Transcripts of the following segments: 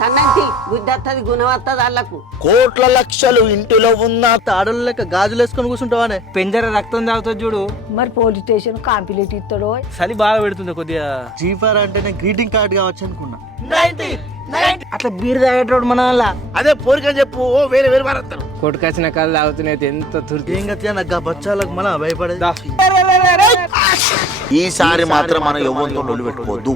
తన్నంటి బుద్ధి వస్తుంది గుణం వస్తుంది వాళ్ళకు. కోట్ల లక్షలు ఇంటిలో ఉన్న తాడలు లెక్క గాజులు వేసుకొని కూర్చుంటావానే. పెంజర రక్తం తాగుతుంది చూడు. మరి పోలీస్ స్టేషన్ కాంప్లీట్ ఇస్తాడో. చలి బాగా పెడుతుంది కొద్దిగా. జీఫర్ అంటేనే గ్రీటింగ్ కార్డ్ కావచ్చు అనుకున్నా. అట్లా బీర్ తాగేటోడు మన వల్ల. అదే పోరికని చెప్పు వేరే వేరే మారేస్తారు. కొట్టుకొచ్చిన కళ్ళు తాగుతున్నాయి ఎంత తుర్తి. ఏం గతి నాకు బచ్చాలకు మన భయపడేది. ఈసారి మాత్రం మనం ఎవరితో నొల్లు పెట్టుకోవద్దు.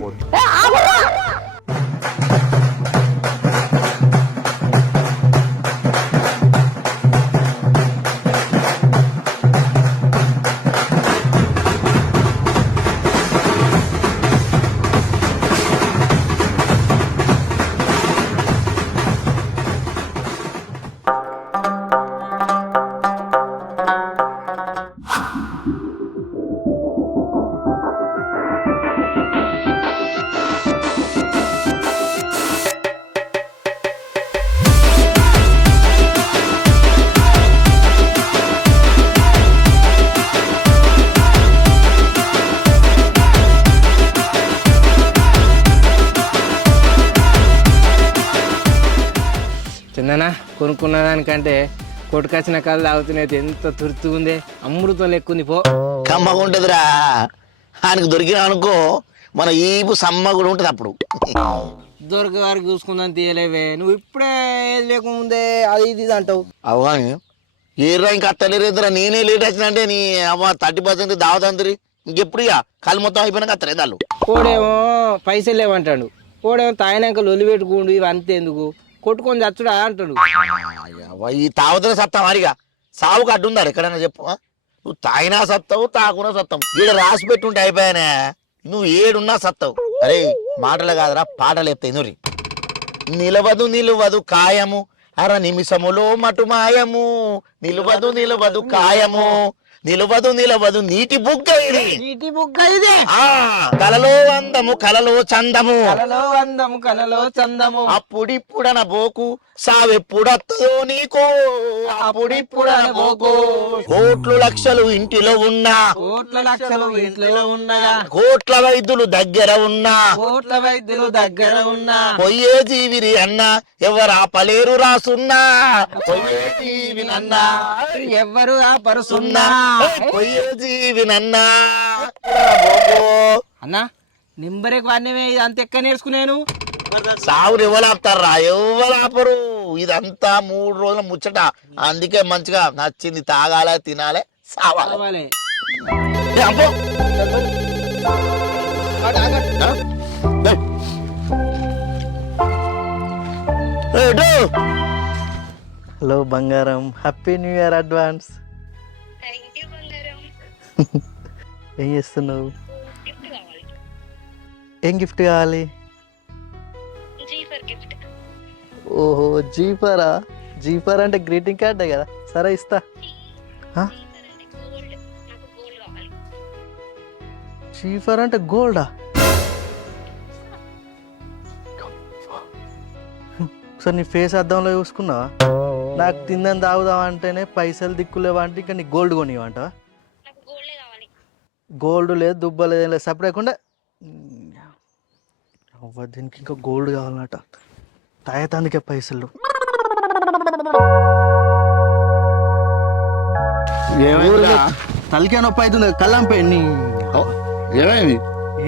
చందనా కొనుక్కున్న దానికంటే కొట్టుకొచ్చిన కళ్ళు తాగుతున్నాయి ఎంత తుర్తి ఉంది. అమృతం లెక్కుంది పో. కమ్మగా ఉంటదిరా. ఆయనకు దొరికిన అనుకో మన ఈపు సమ్మ కూడా ఉంటది. అప్పుడు దొరక వారికి చూసుకుందని తీయలేవే. నువ్వు ఇప్పుడే ఏది లేకముందే అది ఇది అంటావు. అవగాని ఏర్రా ఇంకా అత్తలేరేద్దరా. నేనే లేట్ వచ్చిన అంటే నీ అమ్మ 30% దావతందిరి. ఇంకెప్పుడు ఇక కళ్ళు మొత్తం అయిపోయినాక అత్తలేదు వాళ్ళు. కోడేమో పైసలు లేవంటాడు. కోడేమో తాగినాక లొల్లి పెట్టుకుండు. ఇవి అంతే ఎందుకు కొట్టుకొని చచ్చుడా అంటాడు. ఈ తాగుతున్న సత్తా మరిగా సావుకు అడ్డుందారు ఎక్కడైనా చెప్పు. నువ్వు తాగినా సత్తావు తాకున్నా సత్తావు. ఈడ రాసి పెట్టుంటే అయిపోయానే. నువ్వు ఏడున్నా సత్తావు. అరే మాటలు కాదురా పాటలు ఎత్తాయి. నువ్వు నిలవదు నిలవదు కాయము అర నిమిషములో మటు మాయము. నిలవదు నిలవదు కాయము నిలవదు నిలవదు నీటి బుగ్గ ఇది. నీటి బుగ్గ ఇది. కలలో అందము కలలో చందము. కలలో అందము కలలో చందము. అప్పుడిప్పుడన బోకు సావెప్పుడత్తదో నీకు. అప్పుడిప్పుడన బోకు. కోట్లు లక్షలు ఇంటిలో ఉన్నా. కోట్ల లక్షలు ఇంట్లో ఉన్నగా. కోట్ల వైద్యులు దగ్గర ఉన్నా. కోట్ల వైద్యులు దగ్గర ఉన్నా. పొయ్యే జీవిరి అన్నా ఎవరా పలేరు రాసున్నా. పొయ్యే జీవినన్నా ఎవ్వరు ఆ పరుసున్నా. పొయ్యే జీవినన్నా. అన్నా నింబరేకు వాడినవే ఇది అంత ఎక్క నేర్చుకునేను. సాగురు ఎవలాపుతారా ఎవలాపరు. ఇదంతా 3 రోజుల ముచ్చట. అందుకే మంచిగా నచ్చింది తాగాలే తినాలే సావాలి. ఏ అబ్బో. ఏడు. హలో బంగారం, హ్యాపీ న్యూ ఇయర్ అడ్వాన్స్. ఏం చేస్తున్నావు? ఏం గిఫ్ట్ కావాలి? ఓహో జీఫరా. జీఫర్ అంటే గ్రీటింగ్ కార్డే కదా. సరే ఇస్తా. జీఫర్ అంటే గోల్డా? ఒకసారి నీ ఫేస్ అద్దంలో చూసుకున్నావా? నాకు తిందని తాగుదాం అంటేనే పైసలు దిక్కులేవా అంటే ఇంకా నీ గోల్డ్ కొనివ్వంటావా? గోల్డ్ లేదు దుబ్బ లేదు ఏం లేదు. సపరేకుండా దీనికి ఇంకా గోల్డ్ కావాలన్నట. తాయతాందుకే పైసలు. తలకే నొప్పి అవుతుంది. కళ్ళంపై ఏమైంది?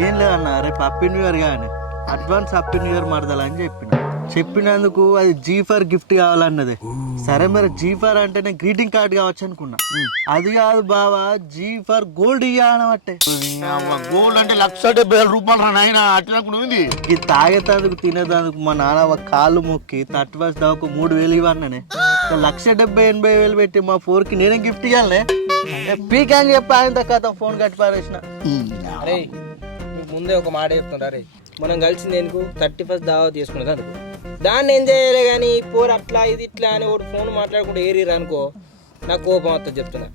ఏం లేదన్న. రేపు హ్యాపీ న్యూ ఇయర్ కానీ అడ్వాన్స్ హ్యాపీ న్యూ ఇయర్ మరదాలని చెప్పినందుకు అది జీఫర్ గిఫ్ట్ కావాలన్నది. సరే మరి జీఫర్ అంటే నేను గ్రీటింగ్ కార్డ్ కావచ్చు అనుకున్నా. అది కాదు బావా, జీఫర్ గోల్డ్ ఇవ్వాలన్నట్టే. గోల్డ్ అంటే 1,70,000 రూపాయలు నాయన. అట్లనుకుంటుంది ఇది తాగేందుకు తినేదానికి మా నాన్న కాళ్ళు మొక్కి 30 దాకా 3,000 ఇవ్వన్నానే. 1,70,000-80,000 పెట్టి మా 4కి నేనే గిఫ్ట్ ఇవ్వాలనే. పీక్ అని చెప్పి ఆయన కథ ఫోన్ కట్టి పారేసిన. అరే ముందే ఒక మాట చెప్తున్నా. రే మనం కలిసింది ఎందుకు? 31st దావా తీసుకున్నది అనుకో. దాన్ని ఏం చేయాలి కానీ పోరు అట్లా ఇది ఇట్లా అని ఒకటి ఫోన్ మాట్లాడుకుంటే ఏరిరా అనుకో నాకు కోపం వస్తుంది చెప్తున్నా.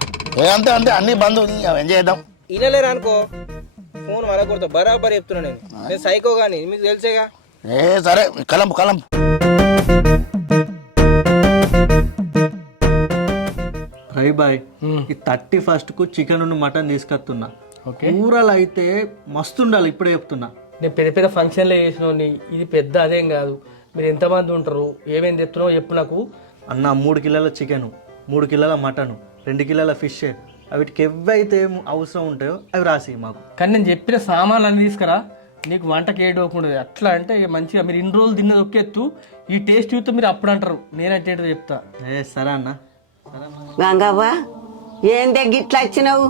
అంతే అంతే అన్ని బంద్ ఎంజాయ్ చేద్దాం. వినలేరు అనుకో ఫోన్ మళ్ళీ కొడతా. బరాబర్ చెప్తున్నా నేను సైకో కానీ మీకు తెలిసేగా. సరే కలం కలం. రై బాయ్, ఈ 31st చికెన్ మటన్ తీసుకొస్తున్నా. కూరలు అయితే మస్తు ఉండాలి. ఇప్పుడే చెప్తున్నా. నేను పెద్ద పెద్ద ఫంక్షన్లో చేసిన ఇది పెద్ద అదేం కాదు. మీరు ఎంతమంది ఉంటారు, ఏమేమి తెస్తున్నావు చెప్పు నాకు. అన్న 3 కిలోల చికెను, 3 కిలోల మటను, 2 కిలోల ఫిష్, వీటికి ఎవైతే అవసరం ఉంటాయో అవి రాసి మాకు. కానీ నేను చెప్పిన సామాన్లు అన్నీ తీసుకురా, నీకు వంటకి ఏడవకుండా. అట్లా అంటే మంచిగా మీరు ఇన్ని రోజులు తిన్నది ఒకెత్తు, ఈ టేస్ట్ చూస్తే మీరు అప్పుడు అంటారు నేనంటే ఏంటో చెప్తా. సరే అన్న. గంగవ్వ ఏందే గిట్లా వచ్చినావు?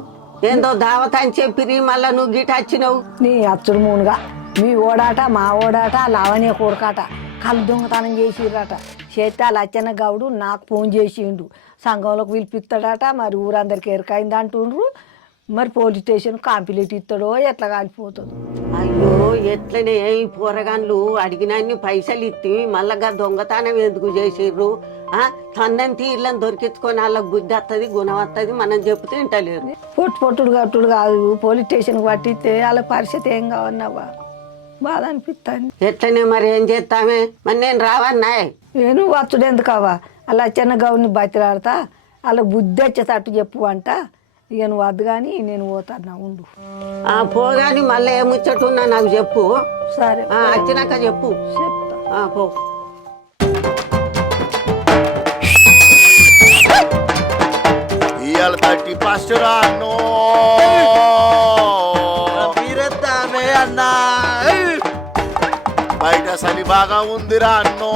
ఏందో దావత అని చెప్పిరి, మళ్ళా నువ్వు గిట్ట వచ్చినావు. నీ అచ్చుడు మూనుగా మీ ఓడాట మా ఓడాట లావణ్య కొడుకాట కళ్ళు దొంగతనం చేసిర్రట. చేస్తే లచ్చన్న గౌడు నాకు ఫోన్ చేసిండు, సంఘంలోకి పిలిపిస్తాడట. మరి ఊరందరికి ఎరకైంది అంటుండ్రు. మరి పోలీస్ స్టేషన్ కంప్లీట్ ఇస్తాడో ఎట్లా కాలిపోతుందో. అయ్యో ఎట్లనే ఈ పోరగాన్లు అడిగినన్ని పైసలు ఇచ్చి మళ్ళా దొంగతనం ఎందుకు చేసిర్రు? తన్నంతి ఇళ్ళని దొరికించుకొని వాళ్ళకి బుద్ధి వస్తుంది, గుణం వస్తుంది, మనం చెప్తే వింటలేరు. పొట్టుడు కట్టుడు కాదు, పోలీస్ స్టేషన్కి పట్టిస్తే వాళ్ళ పరిస్థితి ఏం కావన్నావా? బాధ అనిపిస్తాను. ఎట్లనే మరి ఏం చేస్తామే? మరి నేను రావన్నాయ్. నేను వచ్చుడు ఎందుకవ్వా? అలా చిన్న గౌని బతిలాడతా, వాళ్ళకి బుద్ధి వచ్చేటట్టు చెప్పు అంట. ఇక నువ్వు వద్దు కానీ నేను పోతాను, ఉండు. పోగాని మళ్ళీ ఏముచ్చటున్నా నాకు చెప్పు. సరే వచ్చినాక చెప్పు. చెప్తా పో. ఇవాళ 31st రా అన్నో. మీరెత్తామే అన్నా, బయట చలి బాగా ఉందిరా అన్నో.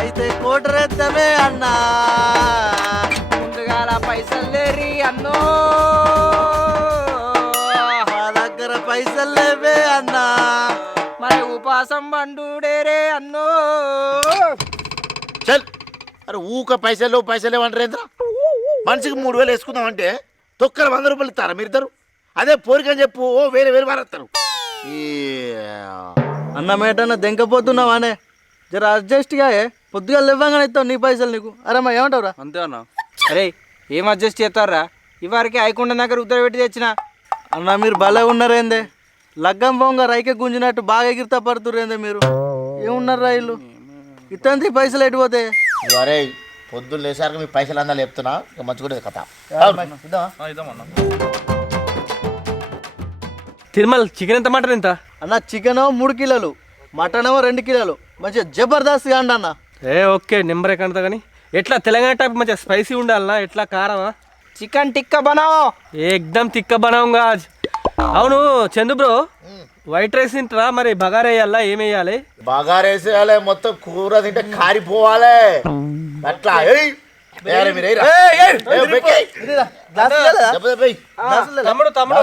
అయితే కోటరెత్తమే అన్నా. ముందుగాల పైసలు లేరి అన్నో, మా దగ్గర పైసలు లేవే అన్నా. మరి ఉపాసం బండుడేరే అన్నో. చల్, అరే ఊక పైసలు అంటారు ఏంద్రా? మనిషికి 3000 వేసుకుందాం అంటే తొక్కర 100 రూపాయలు ఇస్తారా మీరిద్దరు? అదే పోరికని చెప్పు, ఓ 1000 మారేస్తారు. అన్న మేటన్న దెంకపోతున్నావానే, జర అడ్జస్ట్గా పొద్దుగా లేవ్వంగానే ఇస్తావు నీ పైసలు నీకు. అరే మా ఏమంటావురా? అంతే అన్న. అరే ఏం అడ్జస్ట్ చేస్తారా? ఇవరికి ఐకుండా దగ్గర ఉత్తర పెట్టి తెచ్చిన. అన్న మీరు భలే ఉన్నారేందే, లగ్గం పోంగా రైకే గుంజినట్టు బాగా ఎగిరితా పడుతురేందే మీరు. ఏమున్నారు రైలు ఇత్తంతి పైసలు ఎటుపోతే? అరే పొద్దున్న లేసాక మీ పైసలు అందా చెప్తున్నా, ఇక మంచిగా కథ. తిరుమల చికెన్ ఎంత, మటన్ ఎంత? అన్న చికెన్ 3 కిలోలు, మటన్ 2 కిలోలు, మంచిగా జబర్దస్త్ కాండి అన్న. ఓకే నెంబర్ ఎక్కడ కానీ. ఎట్లా తెలంగాణ టైప్ మంచిగా స్పైసీ ఉండాలనా? ఎట్లా కారమా? చికెన్ టిక్కా బనావో. ఏకదమ్ తిక్క బనాంగా. అవును చందు బ్రో, వైట్ రైస్ తింటారా? మరి బగారా వేయాలా? ఏం వేయాలి? బగారా వేసేయాలి, మొత్తం కూర తింటే కారిపోవాలి. అట్లా తమ్ముడు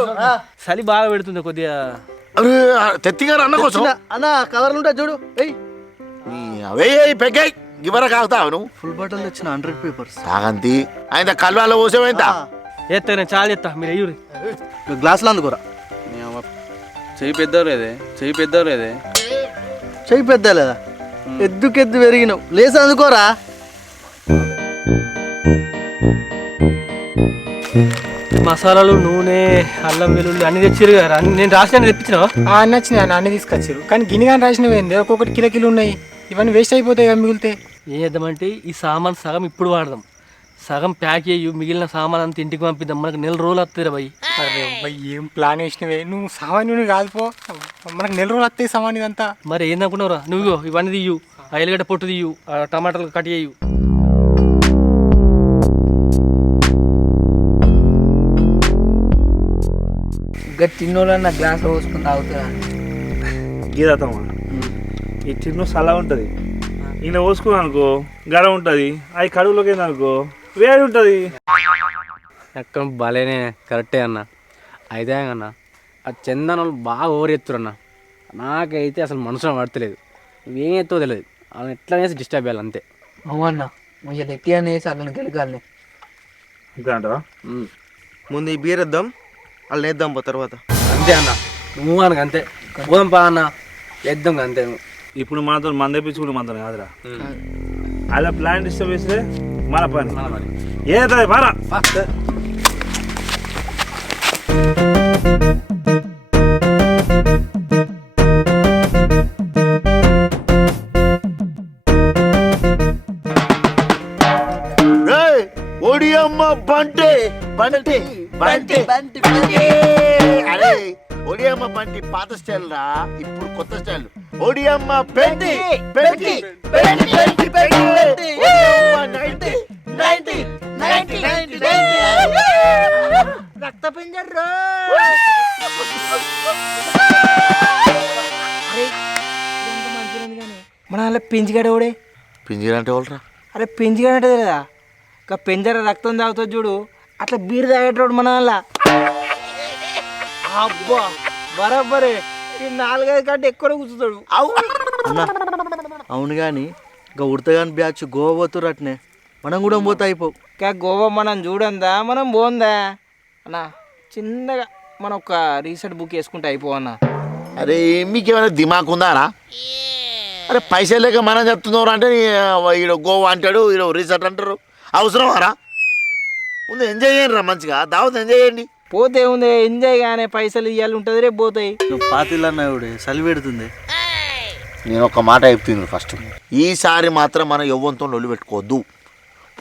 చలి బాగా పెడుతుంది కొద్దిగా. తెత్తిగారు అన్న కోసం అన్న కవర్లు ఉంటాయి చూడు. అవే పెగ్గాయి ఇవర కాగుతావు నువ్వు. ఫుల్ బాటిల్ తెచ్చిన 100 పేపర్స్ తాగంతి ఆయన కల్వాలో పోసేమైందా? ఎత్తా నేను చాలా చెప్తా, మీరు అయ్యూరి గ్లాసులు అందుకోరా. చెయ్యి పెద్దలేదే, చెయ్యి పెద్ద లేదా? ఎద్దుకెద్దు పెరిగినావు, లేసి అందుకోరా. మసాలాలు, నూనె, అల్లం వెల్లుల్లి అన్ని తెచ్చిరు కదా. నేను రాసిన తెప్పించినావా? అన్నీ వచ్చినాయి, అన్నీ తీసుకొచ్చారు. కానీ గిన్నె కానీ రాసినవి ఏంది, ఒక్కొక్కటి కిలో ఉన్నాయి. ఇవన్నీ వేస్ట్ అయిపోతాయి కదా మిగిలితే. ఏం చేద్దామంటే ఈ సామాన్ సగం ఇప్పుడు వాడదాం, సగం ప్యాక్ చేయు, మిగిలిన సామాన్ అంతా ఇంటికి పంపిద్దాం. మనకు 4 రోజులు వస్తుంది రా భయ్. అరే భయ్ ఏం ప్లాన్ వేసినవే నువ్వు. సామాన్యుని కాదు పో, మనకు 4 రోజులు వస్తాయి సామాన్ ఇదంతా. మరి ఏందనుకున్నావురా నువ్వు? ఇవన్నీ తీయు, ఆ ఎల్లిగడ్డ పొట్టు తీయు, ఆ టమాటాలు కట్ చేయు. ఇంకా తిన్నోళ్ళన్న గ్లాస్లో పోసుకుని తాగుతున్నా. గీదమ్మా ఈ చిన్న సలా ఉంటుంది, ఈయన పోసుకున్నాను అనుకో గడ ఉంటుంది, అది కడుగులోకి అనుకో వేడి ఉంటుంది. ఎక్కడ భలేనే కరెక్టే అన్న. అయితే అన్న ఆ చందన వాళ్ళు బాగా ఓవర్ ఎత్తురన్న. నాకైతే అసలు మనసులో పడతలేదు, నువ్వేం ఎత్తో తెలియదు. వాళ్ళని ఎట్లా వేసి డిస్టర్బ్ చేయాలి అంతే. అవునా మంచిగా నెక్కి అనేసి అట్లా గెలకాలి అంతే అంటారా? ముందు ఈ బీర్ ఇద్దాం, వాళ్ళు నేద్దాం పో తర్వాత. అంతే అన్న, నువ్వు అనక అంతే. పోదాం పా అన్న, వేద్దాం అంతే. ఇప్పుడు మనతో మంద తెప్పించుకుంటే మనతో కాదురా, అలా ప్లాన్ డిస్టర్బ్ చేస్తే మన పని ఏదైతే బారా. ఒడియమ్మ బంటే బంటే బంటే బంటే. అరే ఒడియమ్మ బంటి పాత స్టైల్ రా, ఇప్పుడు కొత్త స్టైల్. ఒడియమ్మ పెంటి పెంటి పెంటి పెంటి పెంటి ఒడియమ్మ 90 90 90 90 రక్త పింజర్రో. మన అలా పెంచిగాడు ఎవడే? పింజరంటే వాళ్ళరా? అరే పెంచిగాడు అంటే కదా, ఇంకా పెంజర రక్తం తాగుతుంది చూడు, అట్లా బీరు తాగేటోడు మన వల్ల. అబ్బా బరాబరే, ఈ 4-5 కంటే ఎక్కువ కూర్చుతాడు. అన్న అవును కానీ ఇంకా ఉడతగాని బ్యాచ్ గోవా పోతురు అట్నే, మనం కూడా పోతే అయిపో. ఇంకా గోవా మనం చూడందా, మనం పోందా అన్న? చిన్నగా మనం ఒక రీసెంట్ బుక్ వేసుకుంటే అయిపోవన్నా. అరే మీకేమైనా దిమాక్ ఉందారా? అరే పైసలు లేక మనం చెప్తున్నారు అంటే ఈడ గోవా అంటాడు, ఈడ రిసార్ట్ అంటారు. అవసరమారా? ముందు ఎంజాయ్ చేయండి రా, మంచిగా దావత్ ఎంజాయ్ చేయండి. పోతే ఉంది ఎంజాయ్ కానీ పైసలు ఇవ్వాలి ఉంటుంది, రేపు పోతాయి. నువ్వు పాతిల్లన్నా ఇవిడే చలి పెడుతుంది. నేను ఒక మాట చెప్తున్నాను ఫస్ట్, ఈసారి మాత్రం మనం ఎవ్వంతో లొల్లు పెట్టుకోవద్దు.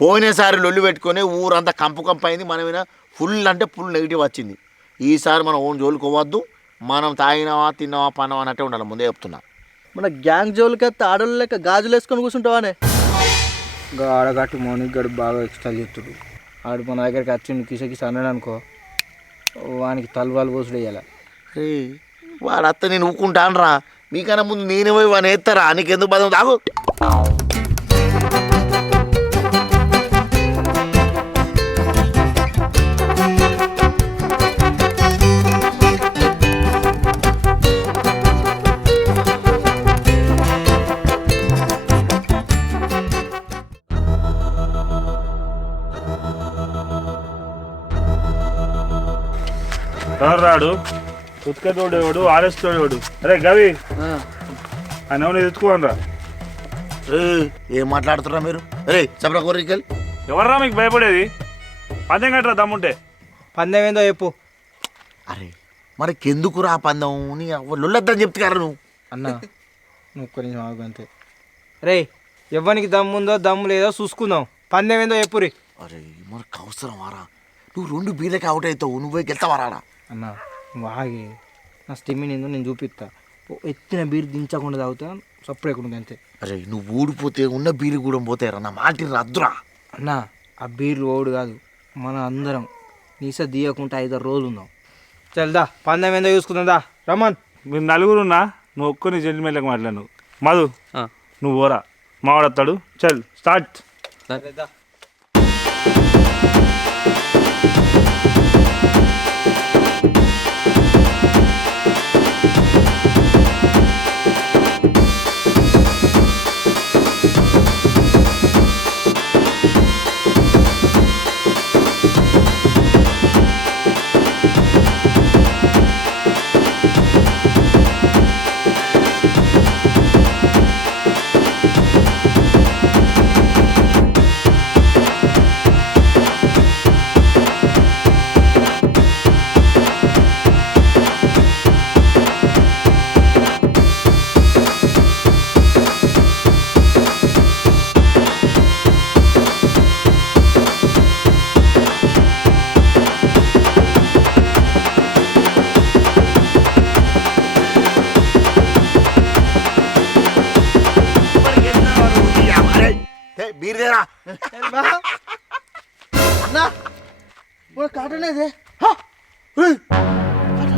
పోయినసారి లొల్లు పెట్టుకొని ఊరంతా కంపు అయింది, మన మీద ఫుల్ అంటే ఫుల్ నెగిటివ్ వచ్చింది. ఈసారి మనం ఓన్ జోలుకోవద్దు, మనం తాగినావా తిన్నావా పన్నావా అన్నట్టే ఉండాలి, ముందే చెప్తున్నా. మన గ్యాంగ్ జోలికి వస్తే ఆడోళ్ళు లెక్క గాజులు వేసుకొని కూర్చుంటావానే. ఆడగట్టు మౌనిక్ గడు బాగా ఎక్స్ట్రా చెప్తుడు. ఆడు మన దగ్గరికి వచ్చి కిసకిస అన్నాడు అనుకో, వానికి తలవాలు పోసుడు వేయాలి. రే వాడు అత్త నేను ఊకుంటాను రా, మీకన్నా ముందు నేనే పోయి వాడిని ఎత్తారా, నీకెందుకు బదం తాగు. రాడు ఉత్కటోడేవాడు, ఆరెస్టోడేవాడు. అరే గవి ఆయన ఎవరు ఎత్తుకోనరా? ఏం మాట్లాడుతున్నా మీరు? రే చెప్పరా కోరికలు, ఎవర్రా మీకు భయపడేది? పందెం కట్టరా దమ్ముంటే. పందెం ఏందో చెప్పు. అరే మనకెందుకు రా పందెం, నీ లొల్లొద్దని చెప్తున్నారు నువ్వు. అన్న నువ్వు ఒక్క నిమిషం ఆగు అంతే. రే ఎవ్వనికి దమ్ముందో దమ్ము లేదో చూసుకుందాం, పందెం ఏందో చెప్పురి. అరే మనకు అవసరం వారా, నువ్వు 2 బీర్లకి అవుట్ అవుతావు, నువ్వు పోయి గెలుతావారా? అన్న నువ్వు ఆగి, నా స్టెమిన్ ఏందో నేను చూపిస్తా. ఎత్తిన బీరు దించకుండా తాగుతా, సప్పుడేకుండా అంతే. అరే నువ్వు ఊడిపోతే ఉన్న బీరు కూడా పోతాయరా, నా మాట రద్దురా. అన్న ఆ బీర్లు ఓడు కాదు, మన అందరం నీస తీయకుండా 5-6 రోజులు ఉందాం. చల్దా పందెం ఏందో చూసుకుందా, రమన్. మీరు నలుగురున్నా, నువ్వు ఒక్కని జెంటిల్మెన్లకు మాట్లాడు. మధు నువ్వు ఓరా, మావాడతాడు. చల్ స్టార్ట్. బీరుదేరా అన్నా కాటనేదే అలా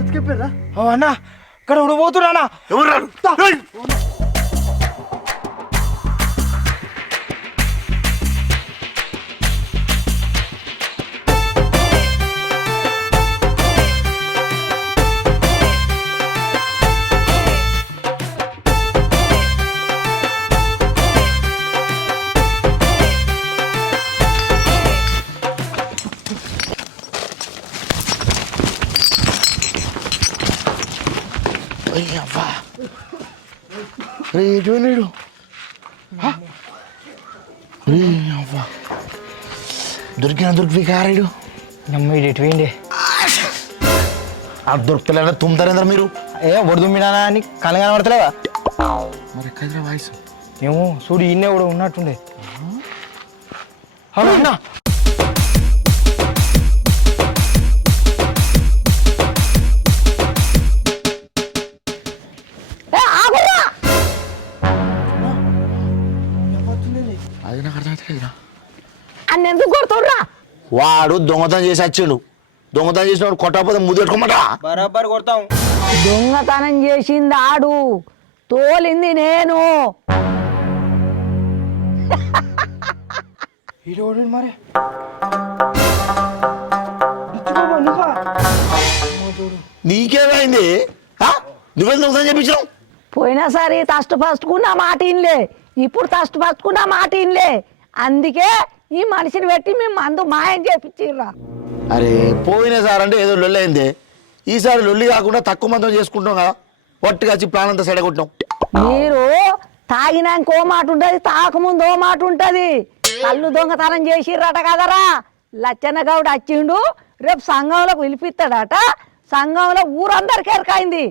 ఎత్తుకెప్పారా? అన్న ఇక్కడ పోతున్నా. ఎవరు? అయ్యవ్వా రే చూడు, అవ్వా దొరికి కారాడు. నమ్మేడు ఎటు వేయండి, ఆ దొరకలేదా తుమ్ముతారేంద్ర మీరు? ఏ ఒడుదుమ్మినా అని కళ్ళ కనబడతలేవా? మరి ఎక్కడ వాయిస్ ఏమో చూడు, ఇన్నే కూడా ఉన్నట్టుండే. అన్నా అన్న ఎందుకు కొడుతుర్రా? వాడు దొంగతనం చేసి వచ్చిండు. దొంగతనం చేసిన వాడు కొట్టకపోతే ముద్దు పెట్టుకోమట. బరాబర్ కొడతాం. దొంగతనం చేసింది ఆడు, తోలింది నేను. మరి నీకేమైంది? నువ్వే దొంగతనం చేపించావు. పోయినసారి ఫస్ట్ నా మాట ఇన్లే, ఇప్పుడు ఫస్ట్ నా మాట ఇన్లే. అందుకే ఈ మనిషిని పెట్టి మేము మందు మాయం చేపించిర్రా. అరే పోయిన సార్ అంటే ఏదో లొల్లి అయింది. ఈసారి లొల్లి కాకుండా తక్కువ మందం చేసుకుంటాం కదా, ఒట్టుగా వచ్చి ప్లాన్ అంతా సెడగొట్టాం. మీరు తాగినాక ఓ మాట ఉంటది, తాగకముందు ఓ మాట ఉంటది. కళ్ళు దొంగతనం చేసిర్రట కదరా. లచ్చన్న గౌడ్ వచ్చిండు, రేపు సంఘంలోకి పిలిపిస్తాడట. సంఘంలో ఊరందరికీ ఎరకైంది.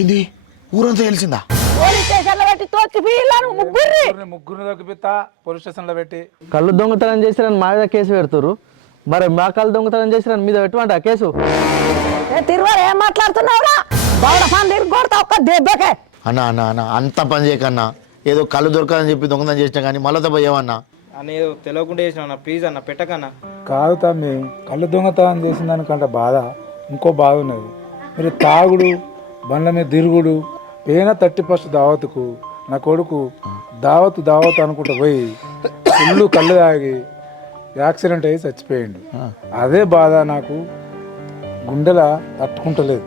ఏంది ఊరంతా తెలిసిందా? పోలీస్ స్టేషన్లో పెట్టి తోచి పీళ్ళను ముగ్గురు తగ్గిపిస్తా పోలీస్ స్టేషన్లో పెట్టి. కళ్ళు దొంగతనం చేసిరని మా మీద కేసు పెడుతురు, మరి మా కళ్ళు దొంగతనం చేసిరని మీద పెట్టమంట కేసు. తిరువారు ఏం మాట్లాడుతున్నావురా? బౌడ ఫాన్ తిరిగి కొడతా ఒక్క దెబ్బకే. అన్న అన్న అన్న అంత పని చేయకన్నా. ఏదో కళ్ళు దొరకాలని చెప్పి దొంగతనం చేసినా కానీ మళ్ళీ పోయావన్నా. అని ఏదో తెలియకుండా చేసిన అన్న, ప్లీజ్ అన్న పెట్టకన్నా. కాదు తమ్మి, కళ్ళు దొంగతనం చేసిన దానికంటే బాధ ఇంకో బాధ ఉన్నది. మీరు తాగుడు, బండ్ల మీద తిరుగుడు, పేన 31 దావత్కు నా కొడుకు దావత్ అనుకుంటూ పోయి ఫుల్లు కళ్ళు తాగి యాక్సిడెంట్ అయ్యి చచ్చిపోయిండు. అదే బాధ నాకు గుండెల తట్టుకుంటలేదు.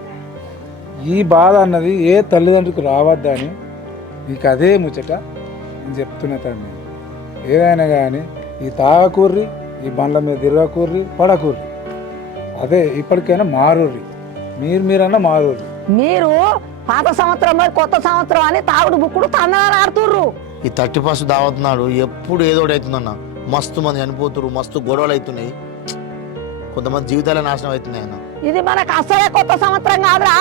ఈ బాధ అన్నది ఏ తల్లిదండ్రులకు రావద్దని నీకు అదే ముచ్చట నేను చెప్తున్నా తమ్మి. ఏదైనా కానీ ఈ తాగకూర్రి, ఈ బండ్ల మీద తిరగకూర్రి, పడకూర్రి. అదే ఇప్పటికైనా మారుర్రి, మీరన్నా మారుర్రి. మీరు పాత సంవత్సరం మరి కొత్త సంవత్సరం అని తాగుడు బుక్కుడు తందనాలు ఆడుతుర్రు. ఈ 31 దావతున్నాడు ఎప్పుడు ఏదో ఒకటి అవుతుందన్న. మస్తు మంది చనిపోతున్నారు, మస్తు గొడవలు అవుతున్నాయి, కొంతమంది జీవితాలే నాశనం అవుతున్నాయి అన్న. ఇది మనకు అసలే కొత్త సంవత్సరం కాదురా,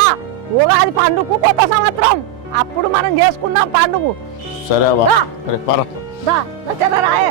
ఉగాది పండుగ కొత్త సంవత్సరం. అప్పుడు మనం చేసుకుందాం పండుగ. సరే రా. అరే పరా. రా, రాయే.